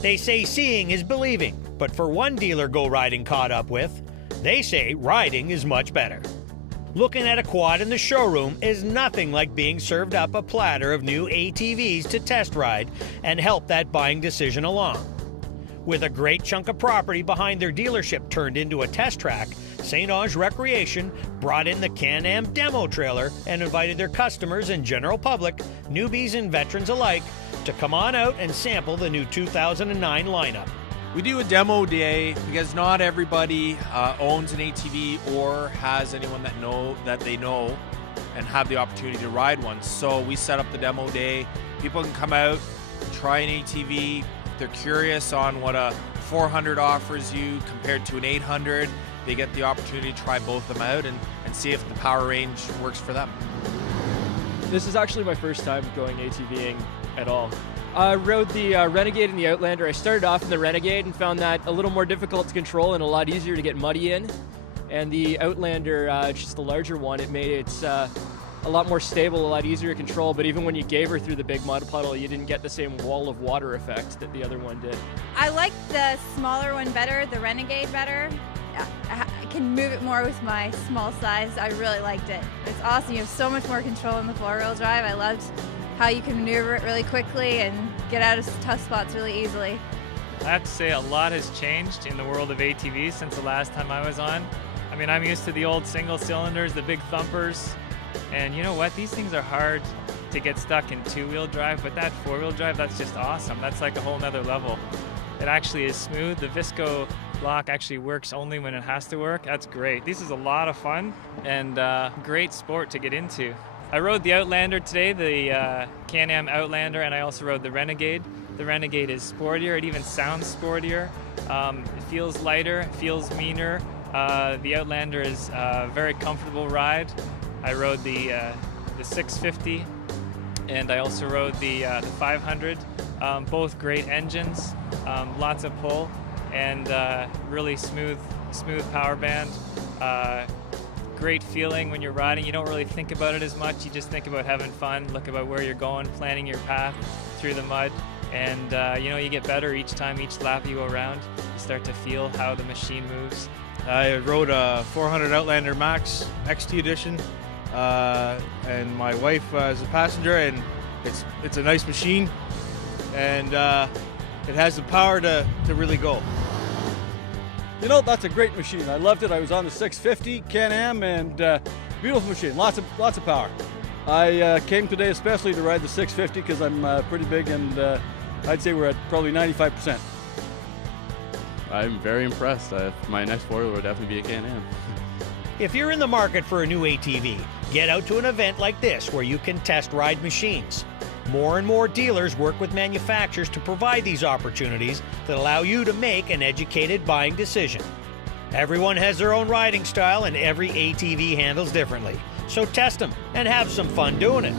They say seeing is believing, but for one dealer Go Riding caught up with, they say riding is much better. Looking at a quad in the showroom is nothing like being served up a platter of new ATVs to test ride and help that buying decision along. With a great chunk of property behind their dealership turned into a test track, St.Onge Recreation brought in the Can Am demo trailer and invited their customers and general public, newbies and veterans alike, to come on out and sample the new 2009 lineup. We do a demo day because not everybody owns an ATV or has anyone that they know and have the opportunity to ride one. So we set up the demo day. People can come out, try an ATV. If they're curious on what a 400 offers you compared to an 800, they get the opportunity to try both of them out and see if the power range works for them. This is actually my first time going ATVing at all. I rode the Renegade and the Outlander. I started off in the Renegade and found that a little more difficult to control and a lot easier to get muddy in. And the Outlander, just the larger one, it made it a lot more stable, a lot easier to control, but even when you gave her through the big mud puddle, you didn't get the same wall of water effect that the other one did. I like the smaller one better, the Renegade better. I can move it more with my small size. I really liked it. It's awesome. You have so much more control in the four-wheel drive. I loved how you can maneuver it really quickly and get out of tough spots really easily. I have to say a lot has changed in the world of ATVs since the last time I was on. I mean, I'm used to the old single cylinders, the big thumpers, and you know what? These things are hard to get stuck in two-wheel drive, but that four-wheel drive, that's just awesome. That's like a whole nother level. It actually is smooth. The Visco lock actually works only when it has to work. That's great. This is a lot of fun and great sport to get into. I rode the Outlander today, the Can Am Outlander, and I also rode the Renegade. The Renegade is sportier. It even sounds sportier. It feels lighter, it feels meaner. The Outlander is a very comfortable ride. I rode the 650, and I also rode the 500. Both great engines, lots of pull, and really smooth power band. Great feeling when you're riding. You don't really think about it as much. You just think about having fun, look about where you're going, planning your path through the mud, and you get better each time, each lap you go around. You start to feel how the machine moves. I rode a 400 Outlander Max XT edition, and my wife is a passenger, and it's a nice machine, and it has the power to really go. You know, that's a great machine. I loved it. I was on the 650 Can Am, and beautiful machine, lots of power. I came today especially to ride the 650 because I'm pretty big, and I'd say we're at probably 95%. I'm very impressed. My next four-wheeler will definitely be a Can Am. If you're in the market for a new ATV, get out to an event like this where you can test ride machines. More and more dealers work with manufacturers to provide these opportunities that allow you to make an educated buying decision. Everyone has their own riding style and every ATV handles differently. So test them and have some fun doing it.